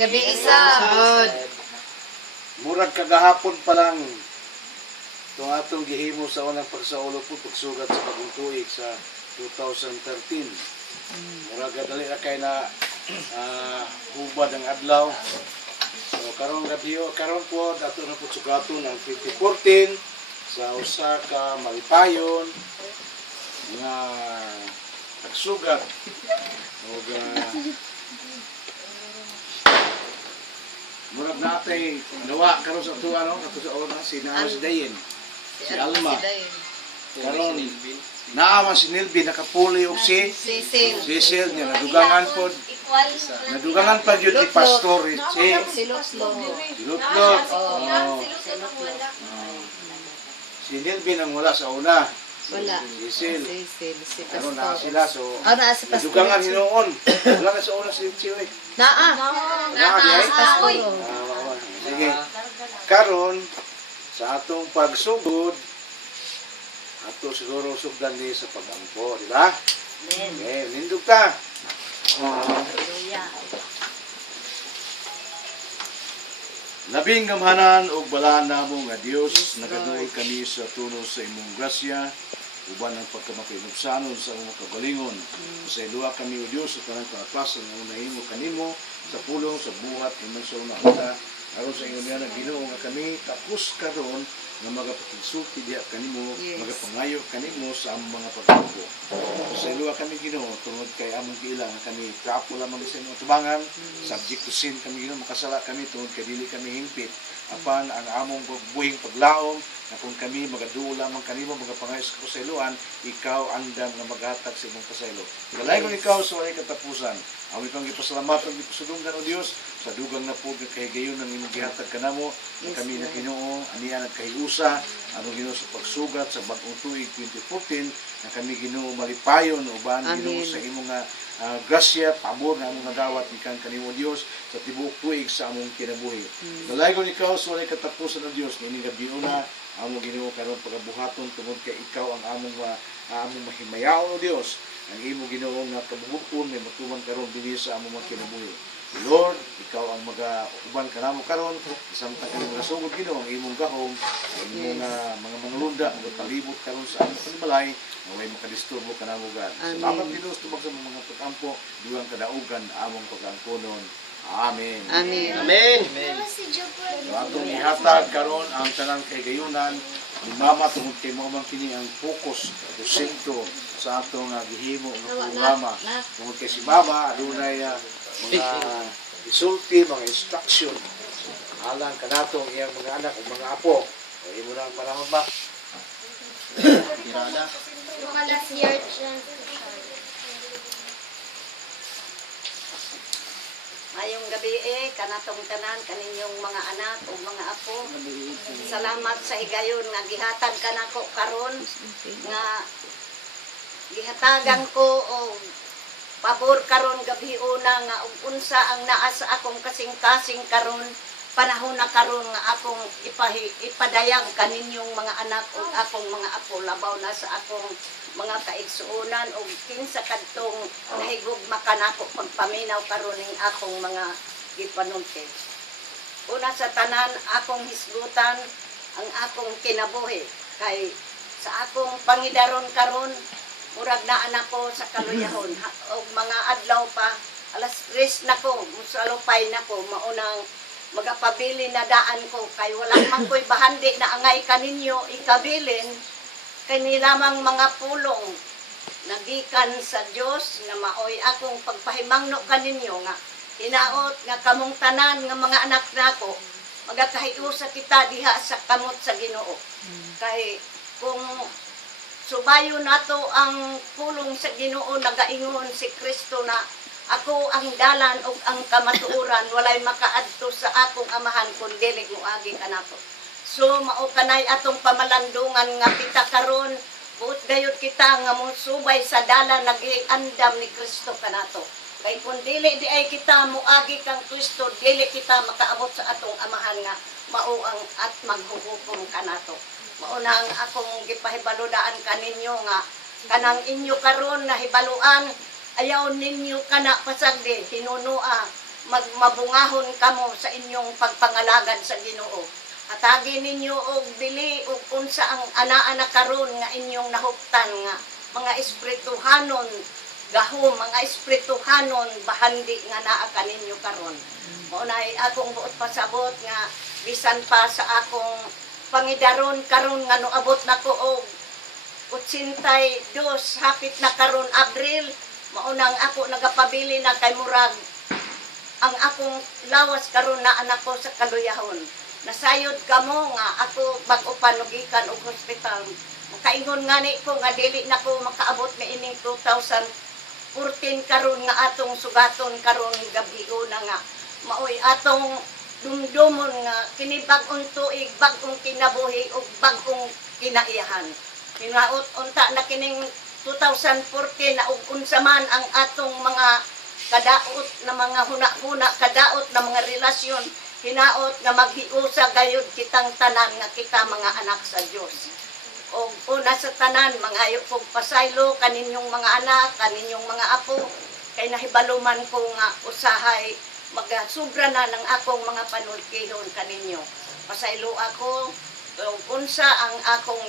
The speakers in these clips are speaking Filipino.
Gabi isa. Murag kagahapon pa lang itong atong gihimo sa unang pagsaulo po pagsugat sa bagong tuig sa 2013. Murag dali na kay na hubad ang adlaw. So karon po dato na po sugaton ang 2014 sa usa ka malipayon nga pagsugat og murag natay nawa karon sa tuwa no ato sa oras si Dayen si Alma karon naama si Nilby nakapuli og si Cecil niya nadugangan pod pa gyud ni pastor si Lutlot si Nilby nang wala sa una wala Cecil si karon na sila so naa si pastor nadugangan hinuon wala na sa una si Chiwe naa si pastor sige karon sa atong pagsugod ato siguro sugdan ni sa pag-ampo, di ba? Okay, nindog ta. Labing gamhanan og balaan namo nga Dios, nagaduol kami sa tunos sa imong grasya, uban ang pagkamakinubsanon sa imong kagalingon. Sa iluwa kami o Dios sa tanang kaaklasan nga unahimo kanimo sa pulong sa buhat imong sa una aron sa inyo nga Ginoo nga kami tapos karon nga magapakigsulti diha kanimo, magapangayo kanimo sa among mga pagtubo. Sa iluwa kami Ginoo tungod kay among giila nga kami trapo lamang sa imong tubangan, subject to sin kami Ginoo, makasala kami tungod kay dili kami hingpit apan ang among buhing paglaom na kung kami magaduol lamang kanimo magapangayo sa kasayloan, ikaw andam nga maghatag sa imong kasaylo. Galayon ikaw sa walay katapusan. Amoy pang gipasalamatan di pasudunggan o Dios sa dugang na po kay gayon ng imong gihatag kanamo nga kami na Ginoo aniya nagkahiusa among Ginoo sa pagsugat sa bag-ong tuig 2014 na kami Ginoo malipayon uban Ginoo sa imong grasya pamor na among nadawat ikan kanimo Dios sa tibuok tuig sa among kinabuhi. Galayon ikaw sa walay katapusan o Dios niini gabiuna among Ginoo karon pagabuhaton tungod kay ikaw ang among mahimayaon o Dios. Ang imo Ginoo nga kabubukon may matuman karon dinhi sa among mga kinabuhi. Lord, ikaw ang mag-uban kanamo karon samtang kami nasugod Ginoo ang imong gahom, ang imong mga manulunda nga palibot karon sa among panimalay, nga way makadisturbo kanamo God. Salamat Ginoo tubag sa mga pag-ampo, dugang kadaugan among pag-angkonon. Amen. amen Amen. So, atong ihatag karon ang tanang kaygayonan ni Mama tungod kay mo man kini ang focus o sentro sa atong gihimo nga programa. Tungod kay si Mama adunay mga isulti, mga instruction alang kanatong iyang mga anak o mga apo. O imo na ang panahon ba? Tirada. Mga last year dyan. Mayong gabi kanatong tanan kaninyong mga anak o mga apo. Salamat sa higayon nga gihatag kanako karon nga gihatagan ko o pabor karon gabi una nga ug unsa ang naa sa akong kasing-kasing karon panahon na karon nga akong ipadayag kaninyong mga anak o akong mga apo labaw na sa akong mga kaigsuonan o kinsa kadtong nahigugma kanako pagpaminaw karon ning akong mga gipanungkit. Una sa tanan akong hisgutan ang akong kinabuhi kay sa akong pangidaron karon murag na anak ko sa kaluyahon o mga adlaw pa alas 3 nako musalupay nako maunang magapabili na daan ko kay wala man ko'y bahandi na angay kaninyo ikabilin kani lamang mga pulong nagikan sa Dios na maoy akong pagpahimangno kaninyo nga hinaot nga kamong tanan nga mga anak nako magakahiusa kita diha sa kamot sa Ginoo kay kung subayo nato ang pulong sa Ginoo nagaingon si Kristo na ako ang dalan ug ang kamatuoran walay makaadto sa akong amahan kun dili moagi kanako. So mao kanay atong pamalandungan nga kita karon buot gayud kita nga musubay sa dalan nagiandam ni Kristo kanato. Kay kun dili di ay kita moagi kang Kristo dili kita makaabot sa atong amahan nga mao ang at maghuhukom kanato. Mao na ang akong gipahibaludaan kaninyo nga kanang inyo karon na hibaluan ayaw ninyo kana pasagdi hinunua magmabungahon kamo sa inyong pagpangalagad sa Ginoo. Hatagi ninyo og bili ug unsa ang anaa karon nga inyong nahuptan nga mga espirituhanon gahom, mga espirituhanon bahandi nga naa kaninyo karon. Mao nay akong buot pasabot nga bisan pa sa akong pangidaron karon nga noabot nako og 82 hapit na karon Abril, mao nang ako nagapabili na kay murag ang akong lawas karon na anak ko sa kaluyahon. Nasayod kamo nga ako bag-o panugikan og hospital. Makaingon nga ni ko nga dili na ko makaabot nga ining 2014 karon nga atong sugaton karon gabi na nga maoy atong dumdumon nga kini bag-ong tuig, bag-ong kinabuhi ug bag-ong kinaiyahan. Hinaot unta na kining 2014 na ug unsa man ang atong mga kadaot na mga huna-huna, kadaot na mga relasyon, hinaot nga maghiusa gayud kitang tanan nga kita mga anak sa Dios. O una sa tanan, mangayo kong pasaylo kaninyong mga anak, kaninyong mga apo, kay nahibaluman ko nga usahay magasubra na ng akong mga panulkihon kaninyo. Pasaylo ako, unsa ang akong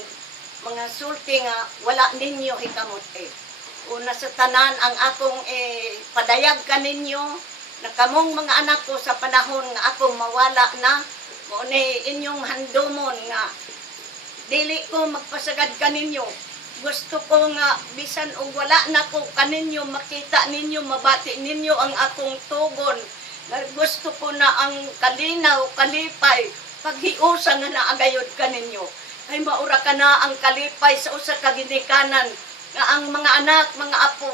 mga sulti nga wala ninyo hikamot Una sa tanan ang akong padayag kaninyo na kamong mga anak ko sa panahon nga akong mawala na, mo ni inyong handumon nga dili ko magpasagad kaninyo. Gusto ko nga bisan og wala na ko kaninyo makita ninyo, mabati ninyo ang akong tugon. Gusto ko na ang kalinaw, kalipay, paghiusa nga naagayod kaninyo. Ay maura ka na ang kalipay sa usa ka ginikanan nga ang mga anak, mga apo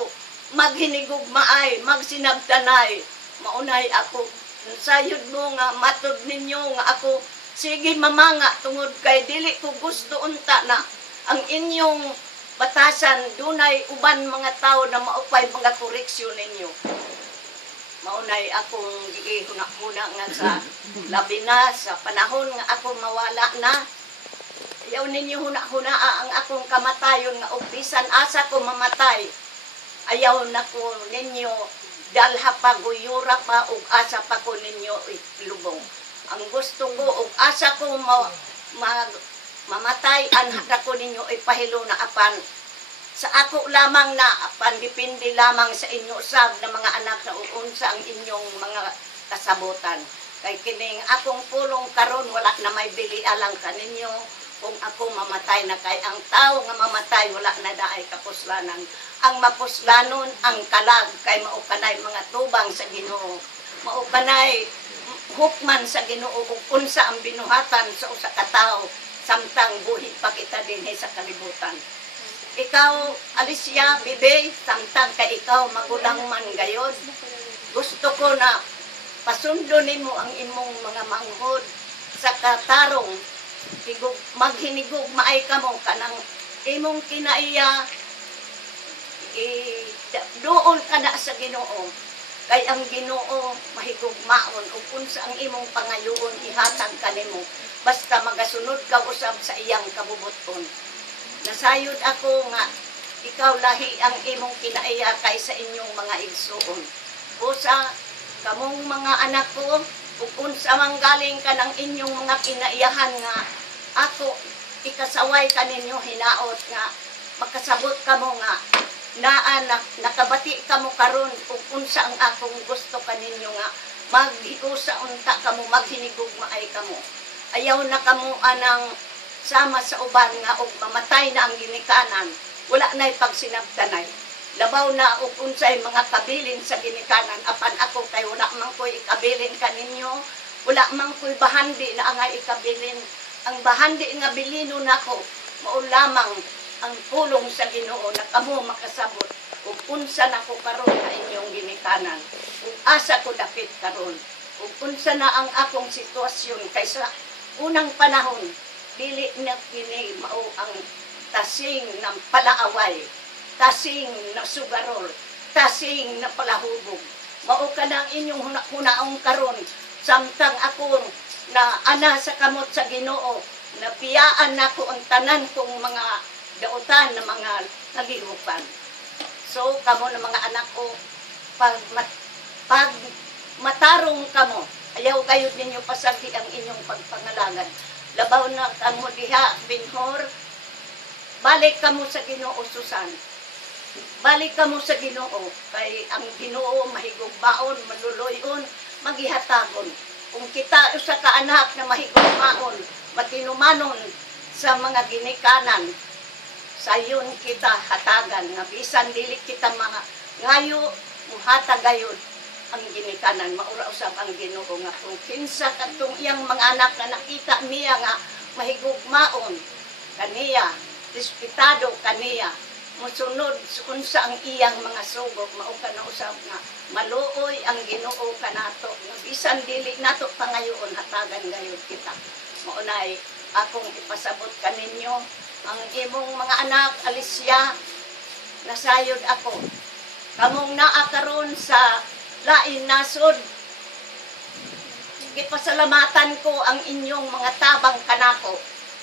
maghinigugmaay, magsinabtanay. Maunay ako sayod mo nga matod ninyo nga ako sige mamanga tungod kay dili ko gusto unta na ang inyong batasan dunay uban mga tao na maupay mga koreksyon ninyo. Maunay akong gihuna-huna nga sa labi na sa panahon nga ako mawala na. Ayaw ninyo huna-hunaa ang akong kamatayon nga bisan asa ko mamatay. Ayaw na ko ninyo dalha pa guyura pa ug asa pa ko ninyo ilubong. Ang gusto ko ug asa ko mamatay anha ko ninyo ipahilo na apan sa ako lamang na apan dipindi lamang sa inyo sab na mga anak na unsa ang inyong mga kasabutan. Kay kining akong pulong karon wala na may bili alang kaninyo kung ako mamatay na kay ang tao nga mamatay wala na daay kapuslanan. Ang mapuslanon ang kalag kay mao kanay mga tubang sa Ginoo. Mao kanay hukman sa Ginoo ug unsa ang binuhatan sa usa ka tawo samtang buhi pa kita dinhi sa kalibutan. Ikaw Alicia Bibe, samtang kay ikaw magulang man gayod, gusto ko na pasundo nimo ang imong mga manghod sa katarong maghinigog maay ka mo kanang imong kinaiya doon ka na sa Ginoo kay ang Ginoo mahigugmaon ug unsa ang imong pangayoon ihatag kanimo basta magasunod ka usab sa iyang kabubuton. Nasayod ako nga ikaw lahi ang imong kinaiya kaysa inyong mga igsuon. Usa kamong mga anak ko ug unsa man galing ka ng inyong mga kinaiyahan nga ako ikasaway kaninyo hinaot nga makasabot kamo nga nakabati kamo karon ug unsa ang akong gusto kaninyo nga maghiusa unta kamo maghinigugmaay kamo. Ayaw na kamo anang sama sa uban nga og mamatay na ang ginikanan wala na'y pagsinabtanay. Labaw na og unsay mga kabilin sa ginikanan apan ako kay wala man ko'y ikabilin kaninyo, wala man ko'y bahandi na angay ikabilin. Ang bahandi nga bilino nako mao lamang ang pulong sa Ginoo na kamo makasabot ug unsa nako karon sa inyong ginikanan ug asa ko dapit karon ug unsa na ang akong sitwasyon kaysa unang panahon dili na kini mao ang tasing ng palaaway, tasing na sugarol, tasing na palahubog. Mao ka na ang inyong hunaong karon samtang ako na ana sa kamot sa Ginoo napiyaan nako ang tanan kong mga dautan na mga nagihupan. So kamo na mga anak ko pag tarong kamo. Ayaw gayud ninyo pasagi ang inyong pagpangalangan. Labaw na kamo diha, Binhor. Balik kamo sa Ginoo, Susan. Balik kamo sa Ginoo. Kay ang Ginoo mahigugbaon, maluluyon, magihatagon. Kung kita usa ka anak na mahigugbaon, matinumanon sa mga ginikanan, sayon kita hatagan. Nga bisan dili kita mga ngayo, muhatag gayud ang ginikanan. Maura usab ang Ginoo nga kung kinsa kadtong iyang mga anak na nakita niya nga mahigugmaon kaniya, respetado kaniya, musunod unsa ang iyang mga sugo, mao kana usab nga maluoy ang Ginoo kanato. Nga bisan dili nato pangayoon hatagan gayud kita. Mao nay akong ipasabot kaninyo ang imong mga anak Alicia, nasayod ako. Kamong naa karon sa lain nasod, gipasalamatan ko ang inyong mga tabang kanako.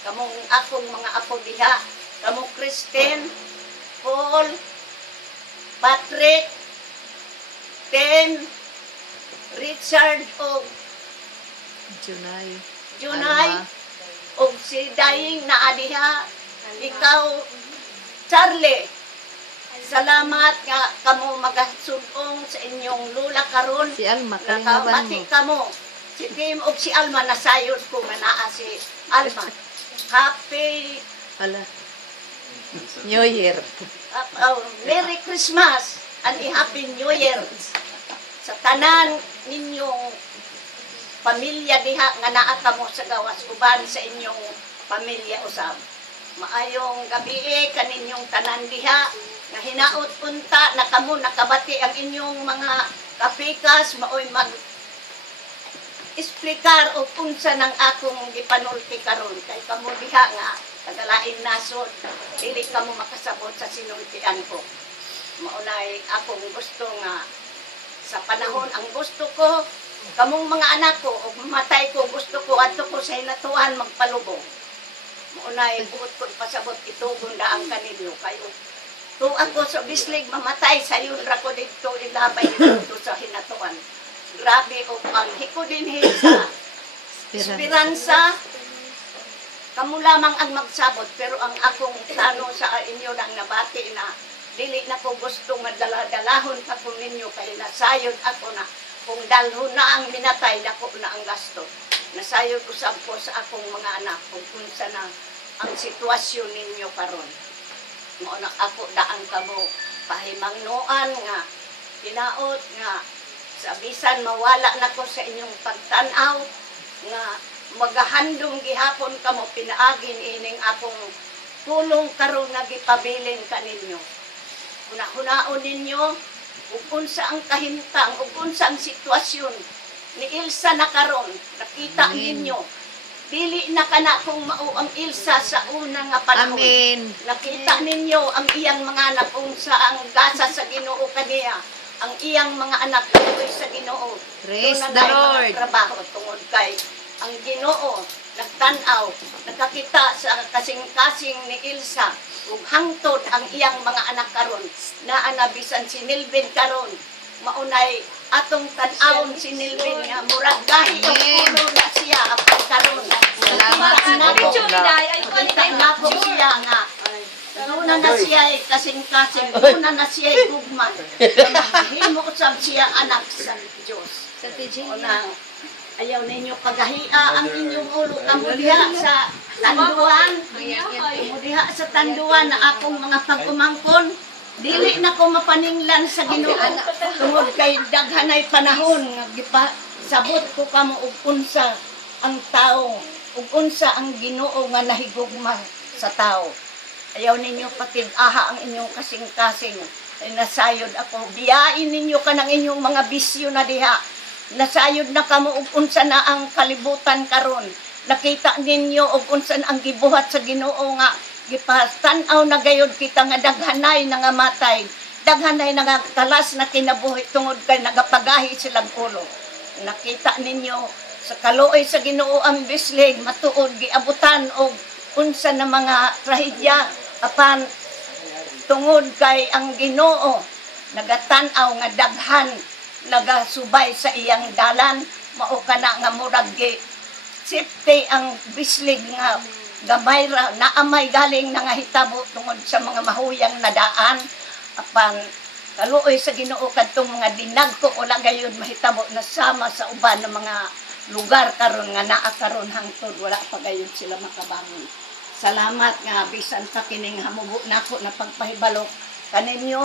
Kamong akong mga apo diha, kamong Kristen, Paul, Patrick, Ten, Richard o Junay, o si Daing na adiha, ikaw, Charlie. Salamat nga kamo magasugong sa inyong lula karon. Si Alma, kalimaban Nakabati mo. kamo. Si Tim o si Alma nasayod ko nga naa si Alma. Happy Ala. New Year. Merry Christmas and a Happy New Year sa tanan ninyong pamilya diha nga naa kamo sa gawas uban sa inyong pamilya usab. Maayong gabi kaninyong tanan diha nga hinaot unta na kamo nakabati ang inyong mga kapikas maoy mag explicar o unsa ng akong gipanulti karon kay kamo diha nga tagalain nasod dili kamo makasabot sa sinultian ko. Maunay akong gusto nga sa panahon ang gusto ko kamong mga anak ko o mamatay ko gusto ko adto ko sa hinatuan magpalubong. Maunay buot ko ipasabot itugon daang kaninyo kayo. Kung ako sa bislig mamatay, sayon ra ko dito ilabay dito sa hinatuan. Grabe o ang hiko din sa esperanza. Kamu lamang ang magsabot, pero ang akong plano sa inyo nang nabati na dili na ko gusto madala-dalahon pa ko ninyo kay nasayod ako na kung dalhon na ang minatay, dako na ang gasto. Nasayod usab ko sa akong mga anak kung kunsa na ang sitwasyon ninyo karon. Mo na ako daang kamo pahimangnuan nga tinaot nga sa bisan mawala na ko sa inyong pagtanaw nga magahandom gihapon kamo pinaagin ining akong tulong karon nga gipabilin kaninyo. Hunaon ninyo ug unsa ang kahimtang ug unsa ang sitwasyon ni Ilsa na karon nakita ninyo. Dili na kana kung mao ang Ilsa sa una nga panahon. Amen. Nakita ninyo ang iyang mga anak kung sa ang gasa sa Ginoo kaniya. Ang iyang mga anak tuloy sa Ginoo. Praise Doon na the tayo Lord. Trabaho tungod kay ang Ginoo nagtan-aw, nakakita sa kasing-kasing ni Ilsa ug hangtod ang iyang mga anak karon na anabisan si Nilvin karon maunay atong tan-awon si Nilvin nga murag gahi og puno na siya apil karon. Salamat sa Kita na ko siya nga. Una na siya ay kasing-kasing, una na siya ay gugman. Himo usab siya anak sa Diyos. Una, ayaw ninyo pagahia ang inyong ulo. Amo diha sa tanduan. Amo diha sa tanduan na akong mga pag-umangkon. Dili na ko mapaninglan sa Ginoo. Tungod kay daghanay panahon nga gipasabot ko kamo og unsa ang tao ug unsa ang Ginoo nga nahigugma sa tao. Ayaw ninyo patid-aha ang inyong kasing-kasing. Ay nasayod ako. Biyain ninyo ka ng inyong mga bisyo na diha. Nasayod na kamo ug unsa na ang kalibutan karon. Nakita ninyo ug unsa na ang gibuhat sa Ginoo nga gipatan-aw na gayud kita nga daghanay na nga matay. Daghanay na nga talas na kinabuhi tungod kay nagapagahi silang ulo. Nakita ninyo sa kaluoy sa Ginoo ang bislig matuod giabutan og unsa na mga trahedya apan tungod kay ang Ginoo nagatan-aw nga daghan nagasubay sa iyang dalan, mao kana nga murag safety ang bislig nga gamay ra naamay galing na nga hitabo tungod sa mga mahuyang na daan. Apan kaluoy sa Ginoo kadtong mga dinagko wala gayud mahitabo na sama sa uban ng mga lugar karon nga naa karon hangtod wala pa gayud sila makabangon. Salamat nga bisan sa kining hamubo nako na pagpahibalo kaninyo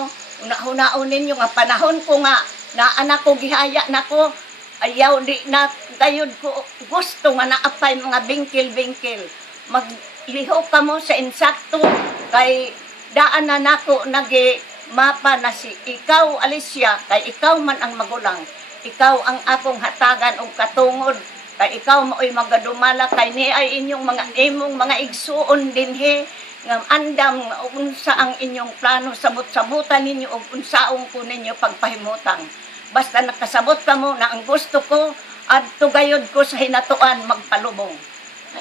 una-hunaon ninyo nga panahon ko nga na anak ko gihaya nako ayaw di na gayud ko gusto nga naapay mga bingkil-bingkil magliho ka mo sa insakto kay daan na nako nagi mapa na si ikaw Alicia kay ikaw man ang magulang ikaw ang akong hatagan og katungod kay ikaw maoy magadumala kay ni ay inyong mga imong mga igsuon dinhi nga andam unsa ang inyong plano sabot-sabutan ninyo og unsaong ko ninyo pagpahimutang basta nakasabot kamo na ang gusto ko adto gayud ko sa hinatuan magpalubong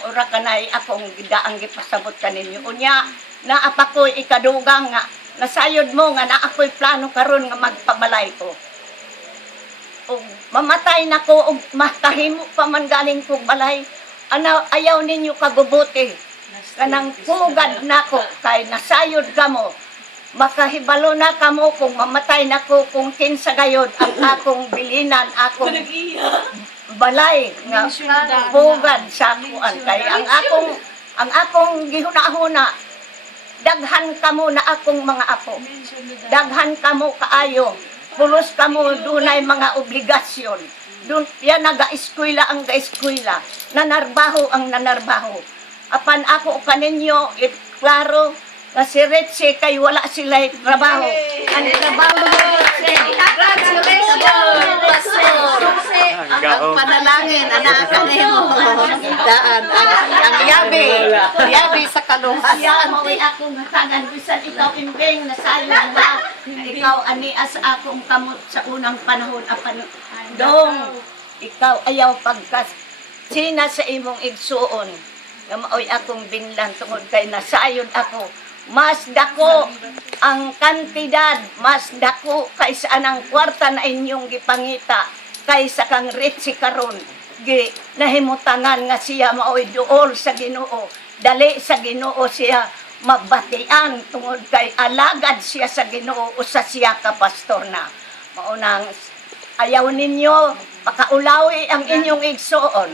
ora kanay akong gidaang gipasabot kaninyo unya naapa ko'y ikadugang nga nasayod mo nga na ako'y plano karon nga magpabalay ko. O mamatay na ko, o makahimo pa man galing kong balay, ayaw ninyo kagubuti. Kanang pugad na ko, kay nasayod ka mo. Makahibalo na ka mo kung mamatay na ko, kung kinsa gayod ang akong bilinan, akong balay nga pugad sa kuan. Kay ang akong gihuna-huna, daghan kamo na akong mga apo. Daghan kamo kaayo. Pulos kamo dunay mga obligasyon. Dun yan naga-eskwela ang ga-eskwela. Nanarbaho ang nanarbaho. Apan ako kaninyo klaro nga si Retsi kay wala sila trabaho. Ang trabaho ni Retsi. Ang panalangin anak kanimo. Daan ang yabi sa kalunghan. Ayan mo akong hatagan bisan ikaw imbeng na sayo na ikaw ani as akong kamot sa unang panahon apan dong ikaw ayaw pagkas sina sa imong igsuon nga maoy akong binlan tungod kay nasayod ako mas dako ang kantidad mas dako kaysa anang kwarta na inyong gipangita kaysa kang Retsi karon gi nahimutangan nga siya maoy duol sa Ginoo dali sa Ginoo siya mabatian tungod kay alagad siya sa Ginoo usa siya ka pastor na maunang ayaw ninyo pakaulawi ang inyong igsuon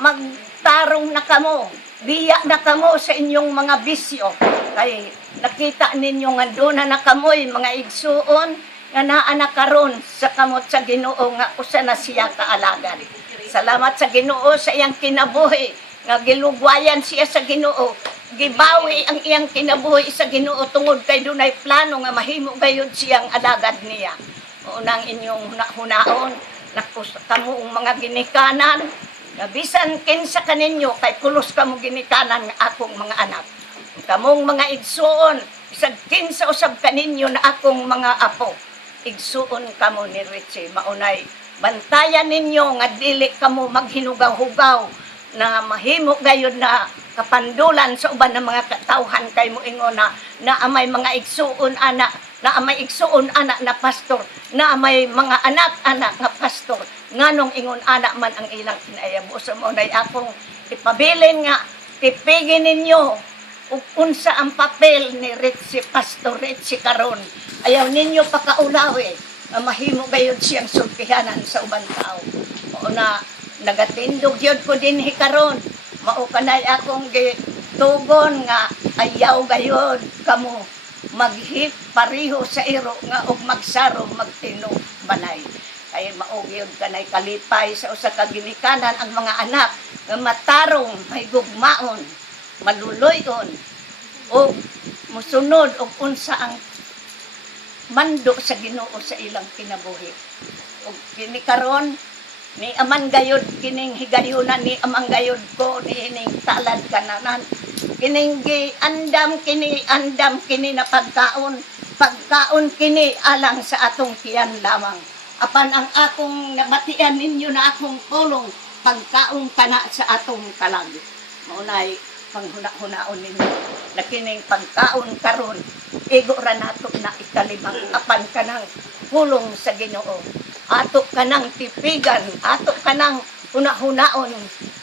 magtarong na kamo biya na kamo sa inyong mga bisyo kay nakita ninyo nga doon na kamoy mga igsuon nga naa na karon sa kamot sa Ginoo nga usa na siya kaalagad. Salamat sa Ginoo sa iyang kinabuhi nga gilugwayan siya sa Ginoo. Gibawi ang iyang kinabuhi sa Ginoo tungod kay dunay plano nga mahimo gayud siyang alagad niya. Unang inyong hunaon nakus kamo mga ginikanan nga bisan kinsa kaninyo kay kulos kamo ginikanan nga akong mga anak. Kamong mga igsuon bisag kinsa usab kaninyo na akong mga apo. Igsuon kamo ni Retsi maunay bantayan ninyo nga dili kamo maghinugaw-hugaw na mahimo gayud na kapandulan sa uban ng mga katawhan kay moingon na amay mga igsuon anak na amay igsuon anak na pastor na amay mga anak-anak nga pastor nganong ingon anak man ang ilang kinayabo sa maunay akong ipabilin nga tipigin ninyo ug unsa ang papel ni Retsi Pastor Retsi karon ayaw ninyo pakaulawi nga mahimo gayud siyang sultihanan sa ubang tao mao na nagatindog yun ko din karon mao kanay akong gitugon nga ayaw gayud kamo maghip pariho sa iro nga og magsaro magtino banay kay mao gyud kanay kalipay sa usa ka ginikanan ang mga anak nga matarong may gugmaon maluloyon o musunod og unsa ang mando sa Ginoo sa ilang kinabuhi og kini karon ni aman gayud kining higayunan ni amang gayud ko ni ining talad kananan kining andam kini na pagkaon kini alang sa atong tiyan lamang apan ang akong nabatian ninyo na akong tulong pagkaon kana sa atong kalag maunay panghuna-hunaon ninyo na kining pagkaon karon igo ra nato na ikalimang apan kanang pulong sa Ginoo ato ka ng tipigan, ato ka ng hunahunaon,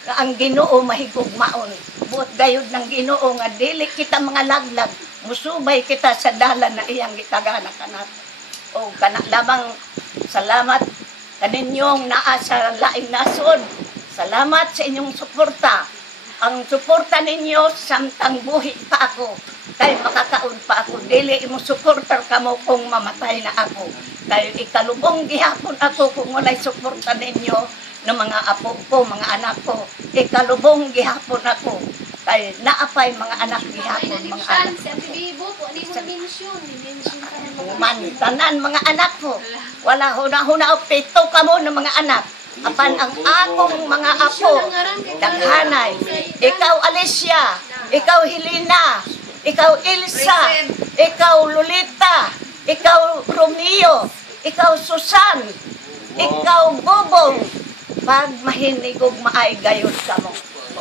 nga ang Ginoo mahigugmaon. Buot gayud ng Ginoo nga dili kita mga laglag, musubay kita sa dalan na iyang gitagana kanat. O kana lamang salamat kaninyong naa sa laing nasod. Salamat sa inyong suporta. Ang suporta ninyo samtang buhi pa ako, kay makakaon pa ako, dili imo suportar kamo kung mamatay na ako. Kay ikalubong gihapon ako kung walay suporta ninyo ng mga apo ko, mga anak ko. Ikalubong gihapon ako. Kay naapay mga anak gihapon, mga anak. Si Ate Bibo po, hindi mo mention. Mention ka ng mga Man, tanan mga anak ko. Wala huna-huna o pito kamo ng mga anak. Apan ang akong mga apo, daghanay. Ikaw Alicia, ikaw Helena, ikaw Elsa, ikaw Lolita, ikaw Romeo, ikaw Susan, ikaw Bobong. Pag mahinigog maay gayod ka mo.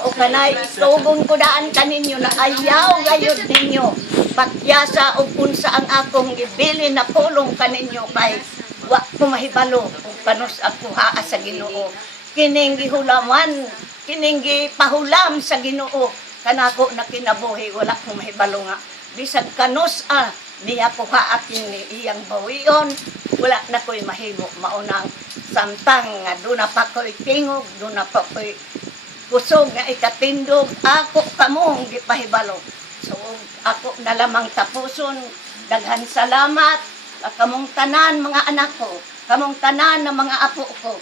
O kanay, tubong ko daan kaninyo na ayaw gayod ninyo. Pakyasa o kunsa ang akong gibili na pulong kaninyo kay wa ko mahibalo kung panos ako haa sa Ginoo. Kining gihulaman, kining gipahulam sa Ginoo. Kanako na kinabuhi, wala ko mahibalo nga. Bisag kanos niya ko haa kini iyang bawion, wala na ko'y mahimo. Maunang samtang nga doon na pa ko'y tingog, doon na pa ko'y kusog nga ikatindog, ako kamong gipahibalo. So ako na lamang tapuson, daghan salamat, kamong tanan mga anak ko, kamong tanan ng mga apo ko,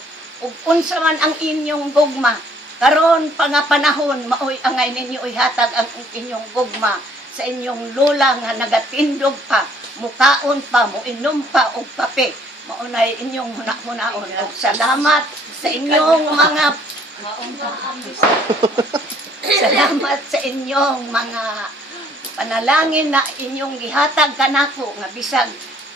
ug unsa man ang inyong gugma, karon pa nga panahon, maoy angay ninyo ihatag ang inyong gugma sa inyong lula nga nagatindog pa, mukaon pa, muinom pa og kape, maunay inyong hunaon. Ug salamat sa inyong mga salamat sa inyong mga panalangin na inyong gihatag kanako nga bisag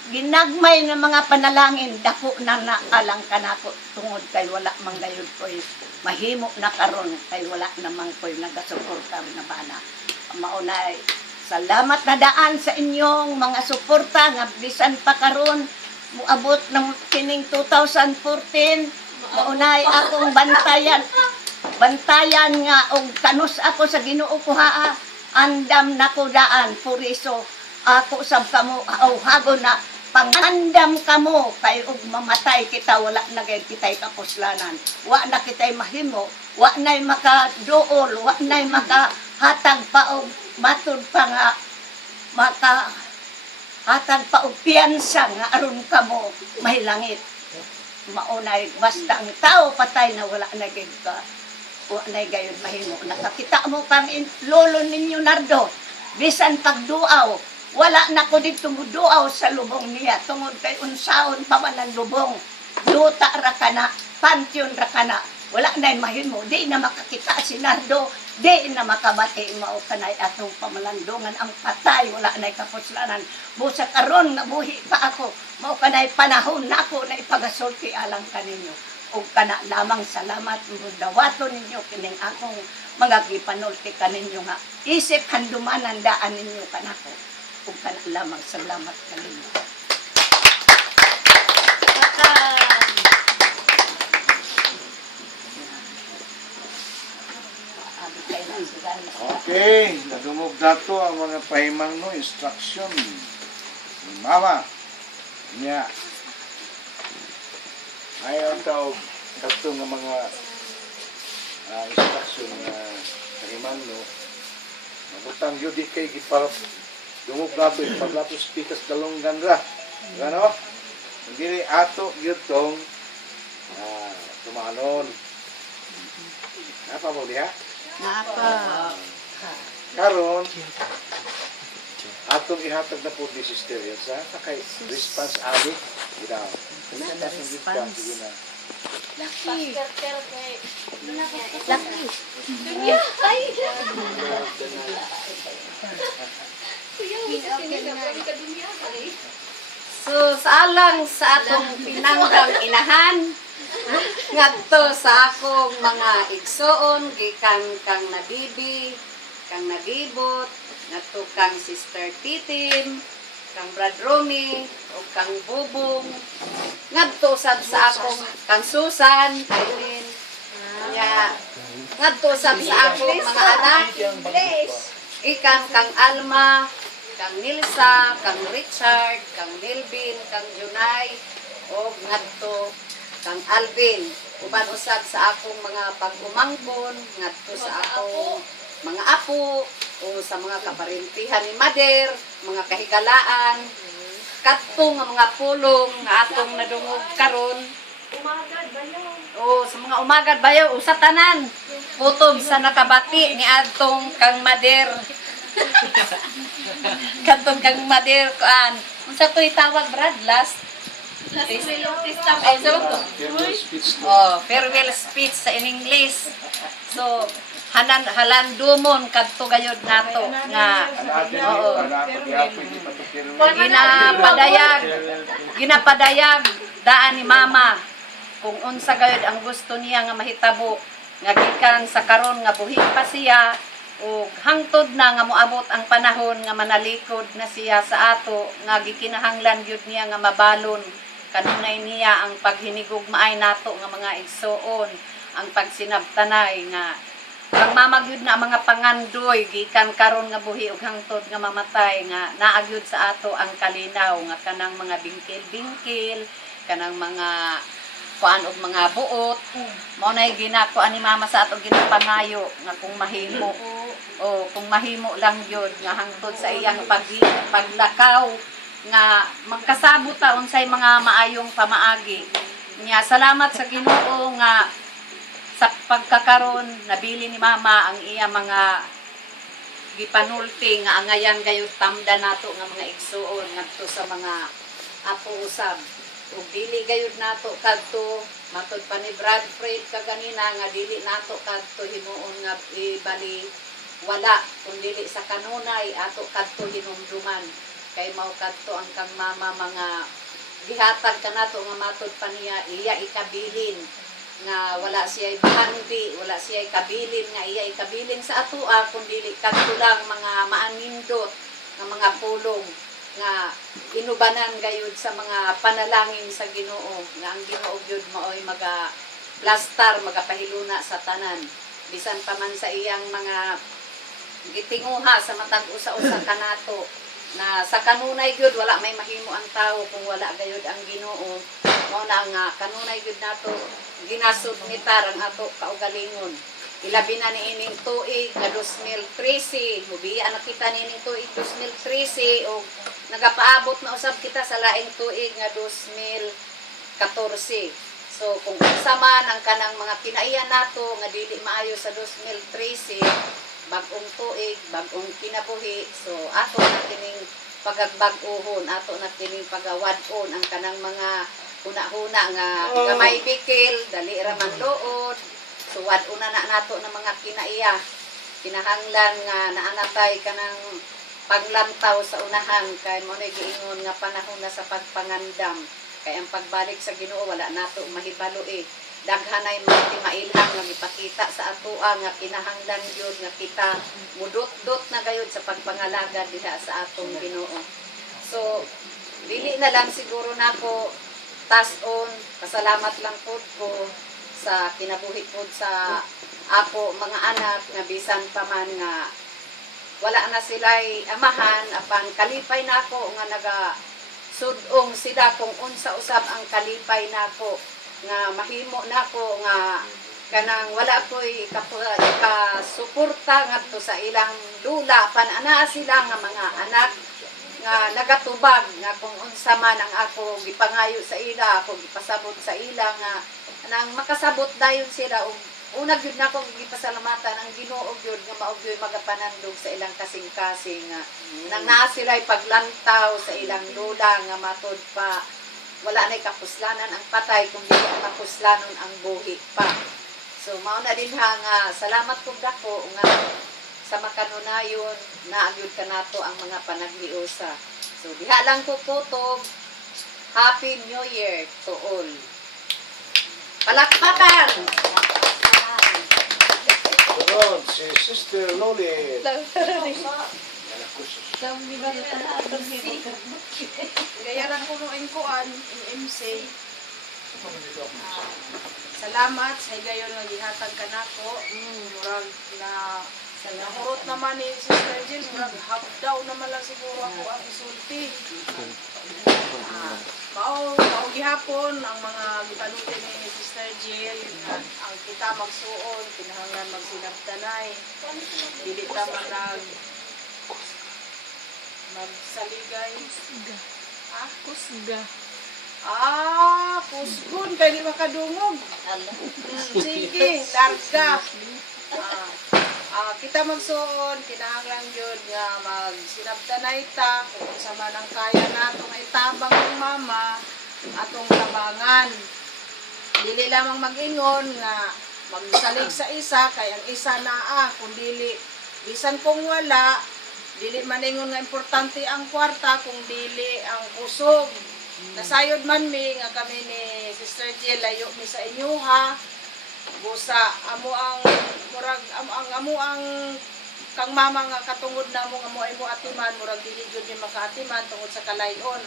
ginagmay ng mga panalangin dako na naalang kanako tungod kay wala man gayud ko'y mahimo na karon kay wala namang ko'y nagasuporta na bana. Maunay salamat na daan sa inyong mga suporta nga bisan pa karon muabot ng kining 2014 maunay akong bantayan nga og kanus ako sa Ginoo ko haa andam nako daan puriso ako sab kamo hago na pangandam kamo kay ug mamatay kita wala na gayud kitay kapuslanan wa na kitay mahimo wa nay makaduol wa nay makahatag pa og matud pa nga makahatag pa og piyansa nga aron kamo mahilangit. Maunay basta ang tao patay na wala na gayud ka wa nay gayud mahimo. Nakakita mo kang lolo ninyo Nardo bisan pagduaw wala na ko dito muduaw sa lubong niya tungod kay unsaon pa man ang lubong duta ra kana pantyon ra kana wala na mahimo di na makakita si Nardo di na makabati mao kanay atong pamalandungan ang patay wala na kapuslanan busa karon nabuhi pa ako mao kanay panahon nako na ipagasulti alang kaninyo ug kana lamang salamat dawaton ninyo kining akong mga gipanulti kaninyo nga isip handumanan daan ninyo kanako ug kana lamang salamat kaninyo. Okay, nadungog dato ang mga pahimang no, instruction. Mama, niya. Ayaw tao dato nga mga instruction na pahimang no. Mabutang yun di kay giparap. Dungog dato, ipaglatos pikas dalonggan ra. Gano? Hindi ato yun tong tumanon. Apa mo diha? Napa. Karon atong ihatag na po ni Sister Elsa kay response ali ginaw. Response. Laki. Laki. Dunya. Ay. Kuya, So, saalang sa atong pinanggang inahan, ngadto sa akong mga igsoon, gikan kang nabibi, kang nagibot, ngadto kang Sister Titim, kang Brad Romy, o kang Bubong, ngadto sad sa akong kang Susan, Eileen, nya ngadto sad sa akong mga anak, ikan kang Alma, kang Nilsa, kang Richard, kang Melvin, kang Junay, o ngadto kang Alvin. Uban usab sa akong mga pag-umangkon, ngadto sa akong mga apo, o sa mga kaparintihan ni Mader, mga kahigalaan, kadto nga mga pulong nga atong nadungog karon. O sa mga umagad bayaw o sa tanan, putob sa nakabati ni adtong kang Mader. Kadtong kang Mader kuan. Unsa to'y tawag Brad last? Ay, sabi ko. Farewell speech sa in English. So, halandumon kadto gayud nato nga ginapadayag daan ni mama kung unsa gayud ang gusto niya nga mahitabo nga gikan sa karon nga buhi pa siya o hangtod na nga moabot ang panahon nga manalikod na siya sa ato nga gikinahanglan gyud niya nga mabalon kanunay niya ang paghinigugmaay nato nga mga igsoon ang pagsinabtanay nga ang mamagyud na mga pangandoy gikan karon nga buhi ug hangtod nga mamatay nga naagyud sa ato ang kalinaw nga kanang mga bingkil-bingkil kanang mga kuan og mga buot mao nay ginakuan ni mama sa ato ginapangayo nga kung mahimo o kung mahimo lang yun nga hangtod sa iyang paglakaw nga magkasabot ta unsay mga maayong pamaagi nya salamat sa Ginoo nga sa pagkakaron nabili ni mama ang iya mga gipanulti nga angayan gayud tamda nato nga mga igsuon ngadto sa mga ato usab ug dili gayud nato kadto matud pa ni Brad Fred kaganina nga dili nato kadto himuon nga ibali wala kun dili sa kanunay ato kadto hinumduman kay mao kadto ang kang mama mga gihatag kanato nga matud pa niya iya ikabilin nga wala siya ibahandi, wala siya ikabilin nga iya ikabilin sa atoa kundi kadto lang mga maanindot nga mga pulong nga inubanan gayud sa mga panalangin sa Ginoo nga ang Ginoo gyud maoy maga plastar magapahiluna sa tanan bisan pa man sa iyang mga gitinguha sa matag usa-usa kanato na sa kanunay gyud wala may mahimo ang tawo kung wala gayud ang Ginoo mao na nga kanunay gyud nato ginasud nitar ang ato kaugalingon ilabi na niining tuig nga 2013 mubiya na kita niining tuig 2013 o nagapaabot na usab kita sa laing tuig nga 2014 so kung unsa man ang kanang mga kinaiya nato nga dili maayo sa 2013 bag-ong tuig bag-ong kinabuhi so ato na kining pagagbag-ohon ato na kining pagawad-on ang kanang mga huna-huna nga gamay bikil dali ra man luod so wad-una na nato ng mga kinaiya kinahanglan nga naanatay kanang paglantaw sa unahan kay mo ni giingon nga panahon na sa pagpangandam kay ang pagbalik sa Ginoo wala nato mahibalo daghanay mailham nga ipakita sa atoa nga kinahanglan gyud nga kita mudot-dot na gayud sa pagpangalaga diha sa atong Ginoo so dili na lang siguro nako tason pasalamat lang pud ko sa kinabuhi pud sa ako mga anak nga bisan pa man nga wala na sila'y amahan apan kalipay nako nga naga sudong sila kung unsa usab ang kalipay nako nga mahimo nako nga kanang wala ko'y ikasuporta ngadto sa ilang lula pan ana sila nga mga anak nga nagatubag nga kung unsa man ang ako gipangayo sa ila ako gipasabot sa ila nga nang makasabot dayon sila ug una gyud nako gipasalamatan ang Ginoo gyud nga mao gyud magapanandog sa ilang kasing-kasing nga nang naa sila'y paglantaw sa ilang lula nga matud pa wala na'y kapuslanan ang patay kung dili ang kapuslanon ang buhi pa so mao na din nga salamat pud dako nga sa makanunayon naagyud kanato ang mga panagliusa so diha lang ko kutob Happy New Year to all palakpakan Sunod si Sister Loli. Gayaran ko nung inkuan, MC. Salamat sa higayon nga gihatag kanako. Murag na nahurot naman ni Sister Jill, murag half daw naman lang siguro ako ang isulti. Mao gihapon ang mga gipanuti ni Sister Jill nga ang kita magsuon, kinahanglan magsinabtanay. Dili ta man magsaligay. Kusga. Kusgon kay di makadungog. Sige, larga. Kita magsuon, kinahanglan yun nga magsinabtanay ta kung sa man ang kaya nato nga itabang ng mama atong tabangan. Dili lamang mag-ingon nga magsalig sa isa kay ang isa naa kung dili bisan kung wala dili man ingon nga importante ang kwarta kung dili ang kusog. Nasayod man mi nga kami ni Sister Jill layo mi sa inyo ha. Busa amo ang murag amo ang kang mama nga katungod namo nga mo ay mo atiman murag dili gyud ni makaatiman tungod sa kalayon.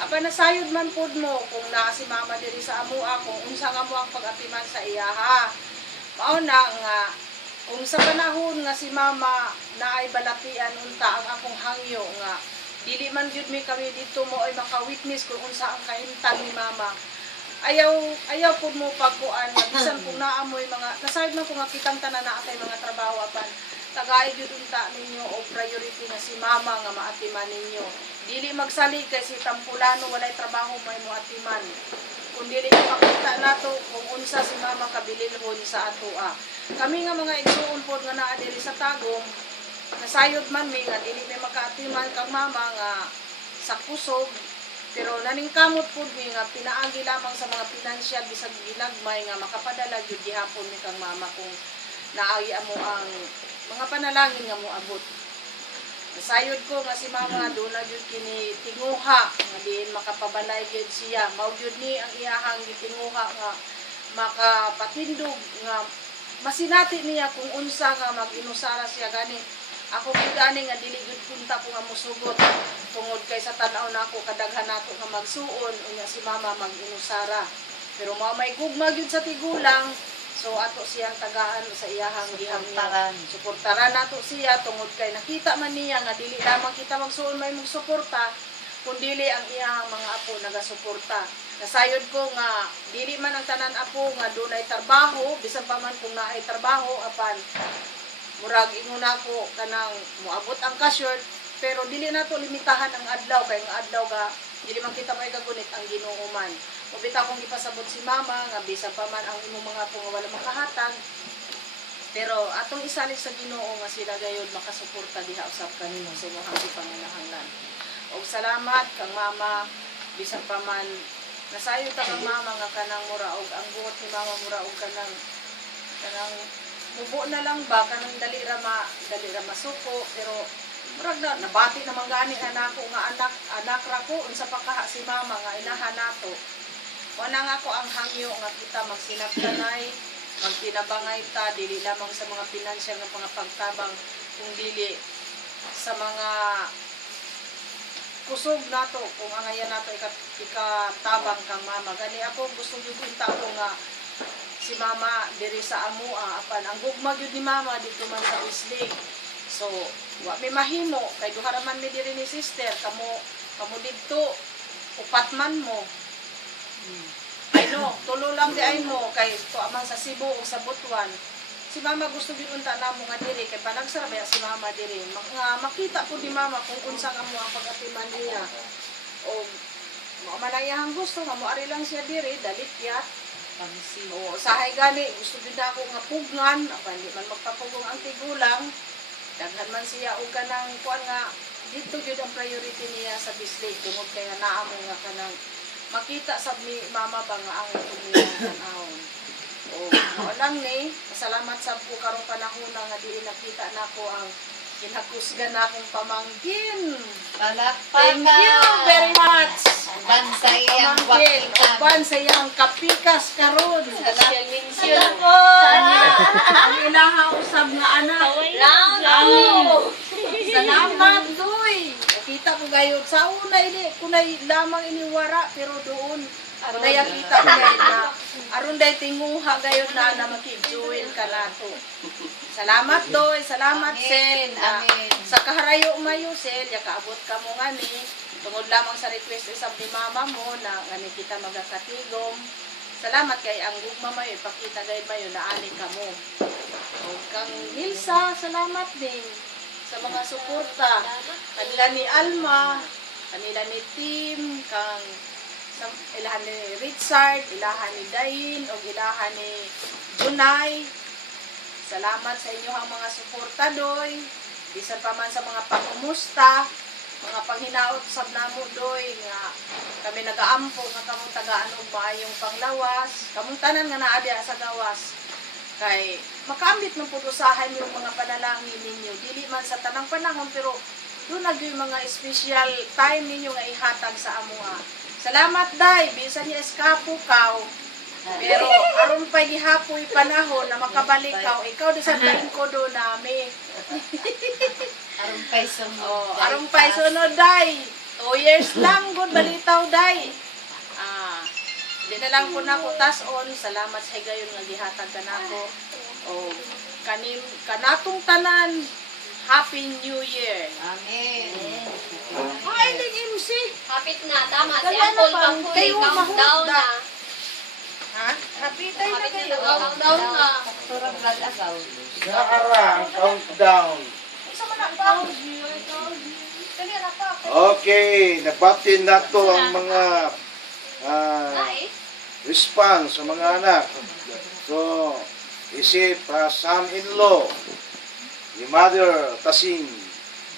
Apa nasayod man pud mo kung naa si mama diri sa amoa kung unsa nga mo ang pag-atiman sa iya ha. Mao na nga kung sa panahon nga si mama naay balatian unta ang akong hangyo nga dili man gyud mi kami dito mo ay maka-witness kung unsa ang kahimtang ni mama. Ayaw pud mo pagkuan nga bisan kung naamoy mga nasayod man kung nga kitang tanan na atay mga trabaho apan tagaay gyud unta ninyo o priority nga si mama nga maatiman ninyo. Dili magsalig kay si Tampulano walay trabaho may mo atiman. Kung dili makita nato kung unsa si mama kabililhon sa atoa. Kami nga mga igsuon pod nga naa diri sa Tagum, nasayod man mi nga dili may makaatiman kang mama nga sa kusog. Pero naningkamot pod mi nga pinaagi lamang sa mga pinansyal bisag ginagmay nga makapadala gyud gihapon mi kang mama kung naagi amo ang mga panalangin nga moabot. Nasayod ko nga si mama doon na gyud kini tinguha nga diin makapabalay gyud siya. Mao gyud ni ang iyahang gitinguha nga makapatindog nga masinati niya kung unsa nga mag-inusara siya gani. Ako gyud gani nga dili gyud punta ko nga mosugot tungod kay sa tan-aw nako kadaghan nato nga magsuon unya si mama mag-inusara. Pero mao may gugma gyud sa tigulang. So ato siyang tagaan sa iyahang gihangyo. Suportaran nato siya tungod kay nakita man niya nga dili lamang kita magsuon may magsuporta kundi ang iyahang mga apo nagasuporta. Nasayod ko nga dili man ang tanan apo nga dunay trabaho bisan pa man kung naay trabaho apan murag ingon ako kanang moabot ang ka-short pero dili nato limitahan ang adlaw kay ang adlaw ga dili man kita may gagunit ang Ginoo man. Mubita kong ipasabot si mama nga bisan pa man ang imong mga apo nga wala makahatag pero atong isalig sa Ginoo nga sila gayud makasuporta diha usab kanimo sa imong panginahanglan. Og salamat kang mama bisan pa man nasayod ta kang mama nga kanang mura og ang buot ni mama mura og kanang mubo na lang ba kanang dali ra masuko pero murag na nabati naman gani anako nga anak ra ko unsa pa kaha si mama nga inahan nato. Wala nga ako ang hangyo nga kita magsinabtanay, magtinabangay ta dili lamang sa mga pinansyal nga pagtabang kung dili sa mga kusog nato kung angayan nato ikatabang kang mama. Gani ako gusto gyud unta ko nga si mama diri sa amoa apan ang gugma gyud ni mama dito man sa Islig. So wa mi mahimo kay duha ra man mi diri ni sister kamo didto upat man mo. Ay no, tulo lang di ay mo kay to amang sa Cebu o sa Butuan. Si mama gusto gyud unta namo nga diri kay panagsarabaya si mama diri. Makita ko di mama kung unsa nga mo ang pag-atiman niya. O mamanayang gusto nga mo ari lang siya diri dalikyat. O sahay gani gusto gyud ako nga pugnan apan di man magpapugong ang tigulang. Daghan man siya og kanang kuan nga dito gyud ang priority niya sa bislig tungod kay naa mo nga kanang makita sa mama ba nga ang tumiyang tanawon. O lang ni, salamat sa po karong panahon nga di nakita nako ang kinakusgan akong pamangkin. Thank you very much. Bansay ang Pamangkin, wakitan. uban sa iyang kapikas karon. Salamat. Ang ilaha usab nga anak. Salamat do. gayud sa una ini kunay lamang iniwara pero doon daya kita gayud na aron day tinguha gayud na makijoin ka nato. Salamat doy, salamat Sel. Amen. Sa kaharayo mayo Sel, ya kaabot ka mo ngani tungod lamang sa request isab ni mama mo na ngani kita magakatigom. Salamat kay ang gugma mayo ipakita gayud mayo na ani ka mo. O kang Nilsa, salamat din sa mga suporta. Kanila ni Alma, kanila ni Tim, kang ilahan ni Richard, ilahan ni Dain, o ilahan ni Junay. Salamat sa inyo ang mga suporta doy. Bisan pa man sa mga pangumusta, mga panghinaot sab namo doy nga kami nagaampo nga kamong tagaan og maayong panglawas. Kamong tanan nga naa diha sa gawas. Kay makaambit man pud usahay yung mga panalangin ninyo. Dili man sa tanang panahon pero doon yung mga special time ninyo nga ihatag sa amoa. Salamat day, bisan ni eskapo kaw. Pero aron pa gihapoy panahon na makabalik ikaw di sa taing ko do nami. Aron pa'y sunod. Oh, aron pa sunod day. 2 years lang gud balitaw day. Di na lang po na ako tas-on. Salamat sa higayon nga gihatag ka nako. O kanatong tanan, Happy New Year. Amen. Ay, nag-MC. Hapit na, tama. Si Kaya Apple na pa, Pangkuli, kayo countdown mahunda. na. Ha? Happy tayo na Hapit kayo. na, countdown na. Turang lag-agaw. Nakarang countdown. Isa man ang pa. Kanya na pa. Okay, nabati na to ang mga Ay, response sa mga anak. So, isip son-in-law, the mother Tasing,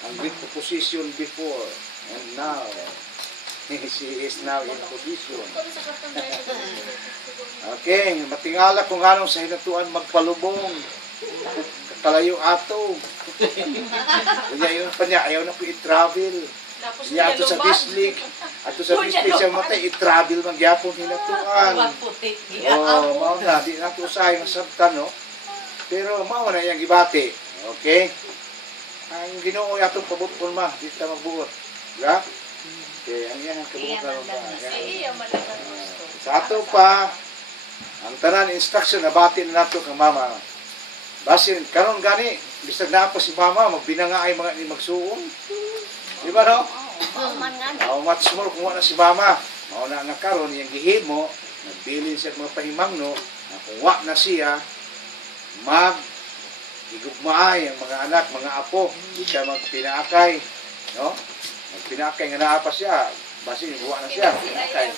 ang great position before and now she is now in position. Okay, matingala kung anong sa hinatuan magpalubong. Kalayo ato. Kanya yun pa niya, ayaw na po i-travel. Niya ato sa Bislig. Ato sa Bislig siya matay, i-travel magyapon hinatuan. Putik. Oh, mao na, di na to usahay ng sabtan, no? Pero mao na yung gibati. Okay? Ang Ginoo atong pabuton ma, di ta magbuot. Diba? Okay, ang yan ang kabutan pa. Sa ato pa, ang tanan instruction nabati na nato kang mama. Basin karon gani, bisag na pa si mama magbinanga ay mga ni magsuon. Di ba no? Mao man nga. How much more kung wala si mama. Mao na nga karon yung gihimo, nagbilin siya mga pahimangno, na kung wa na siya mag igugmaay ang mga anak, mga apo, di siya magpinaakay, no? Magpinaakay nga naa pa siya, basin wa na siya, pinakay.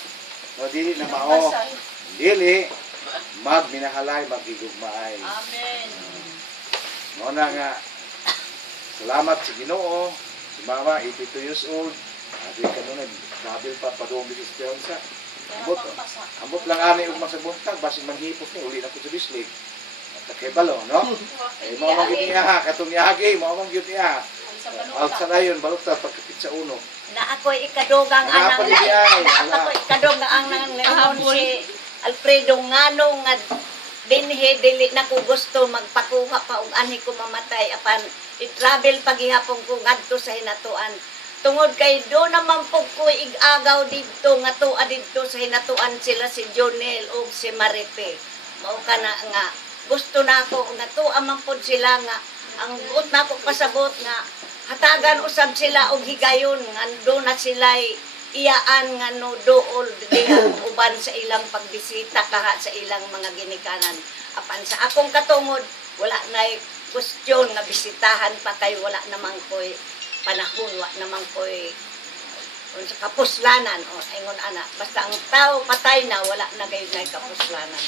No, dili na mao. Dili magminahalay, magigugmaay. Amen. Mao na nga salamat sa Ginoo. Si mama 82 years old. Abi ka nun nagkabil pa padong di Esperanza. Ambot lang ani ug masabuntag basin manghipos ni uli na ko sa Bislig. At kay balo, no? Eh mao man gyud niya katong niagi, mao man gyud niya. Out sa dayon balot ta pagkapit sa uno. Na ako'y ikadugang Wala anang pa di ay, na wala. ako'y ikadugang anang ngayon si Alfredo ngano nga dinhi dili na ko gusto magpakuha pa og ani ko mamatay apan i-travel paghihapon ko ngadto sa hinatuan tungod kay do naman po ko igagaw didto nga tuwa didto sa hinatuan sila si Jonel ug si Maripe mao kana nga gusto nako nga tuwa man pod sila nga ang buot nako pasabot nga hatagan usab sila og higayon nga do na sila'y iyaan nga no dool diha uban sa ilang pagbisita kaha sa ilang mga ginikanan apan sa akong katungod wala nay kwestiyon nga bisitahan pa kay wala namang koy panahon wa namang koy unsa kapuslanan o ingon ana basta ang tao patay na wala na gayud nay kapuslanan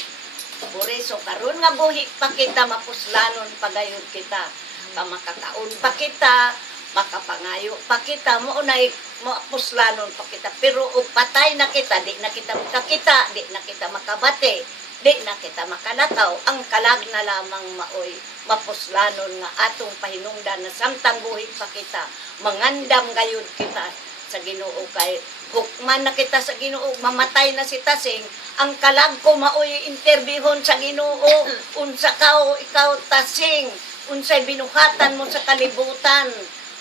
por eso karon nga buhi pa kita mapuslanon pagayod kita pamakakaon pa kita makapangayo pa kita mo unay mapuslanon pa kita pero og patay na kita di na kita makakita di na kita makabate di na kita makalakaw ang kalag na lamang maoy mapuslanon nga atong pahinungdan na samtang buhi pa kita mangandam gayud kita sa Ginoo kay hukman na kita sa Ginoo mamatay na si Tasing ang kalag ko maoy interbihon sa Ginoo unsa ikaw Tasing unsay binuhatan mo sa kalibutan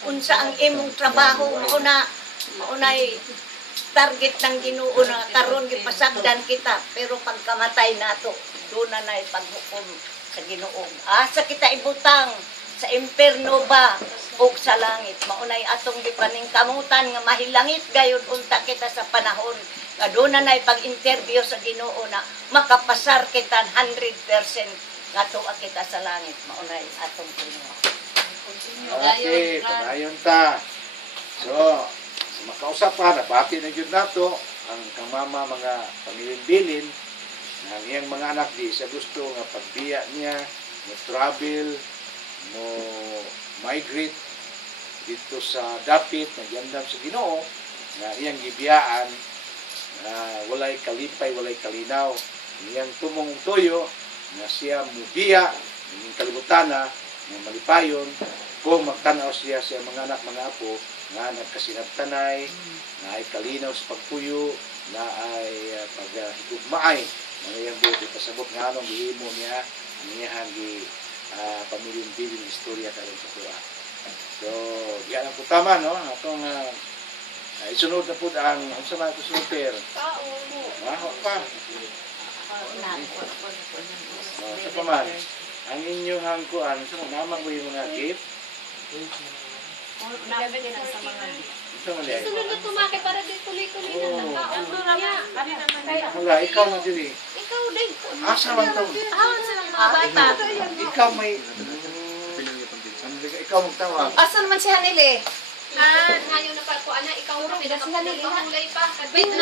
unsa ang imong trabaho mo na Maunay target ng Ginoo na karon gipasagdan kita, pero pagkamatay nato doon na nay paghukom sa Ginoo. Asa kita ibutang sa imperno ba o sa langit? Maunay atong gipaningkamutan nga mahilangit gayud unta kita sa panahon nga doon na nay pag-interview sa Ginoo na makapasar kita 100% nga tuwa kita sa langit. Maunay atong Ginoo. Okay, padayon ta. So, makausap pa, nabati na yun nato ang kamama mga pamilin-bilin na ang iyang mga anak di siya gusto nga pagbiya niya, mo travel, mo migrate dito sa dapit, nagyandam sa Ginoo na iyang gibiyaan na walay kalipay, walay kalinaw. Iyang tumong tuyo na siya mubiya, iyang kalibutan na malipayon kung magtanaw siya sa mga anak, mga apo nga nagkasinabtanay, na ay kalinaw sa pagpuyo, na ay paghigugmaay ng iyang buti pasabot nga anong gihimo niya ang iyang pamilin-bilin istorya karon sa tuwa. So, yan ang tama, no? Atong isunod na po ang sa mga kusunod per. Maho pa. Sa paman, ang inyong hangkuan, sa mga namang mo yung mga gift, ito mali ay. Sunod na tumaki para di tuloy-tuloy na Oo. nakaon. Wala, ikaw na dili. Ikaw din. Asa man to? Mga bata. Ikaw may... Ikaw magtawag. Asa naman si Hanili? Ngayon na pa ko, ana, ikaw rin. Pinasihan nila. Kulay pa. Wait,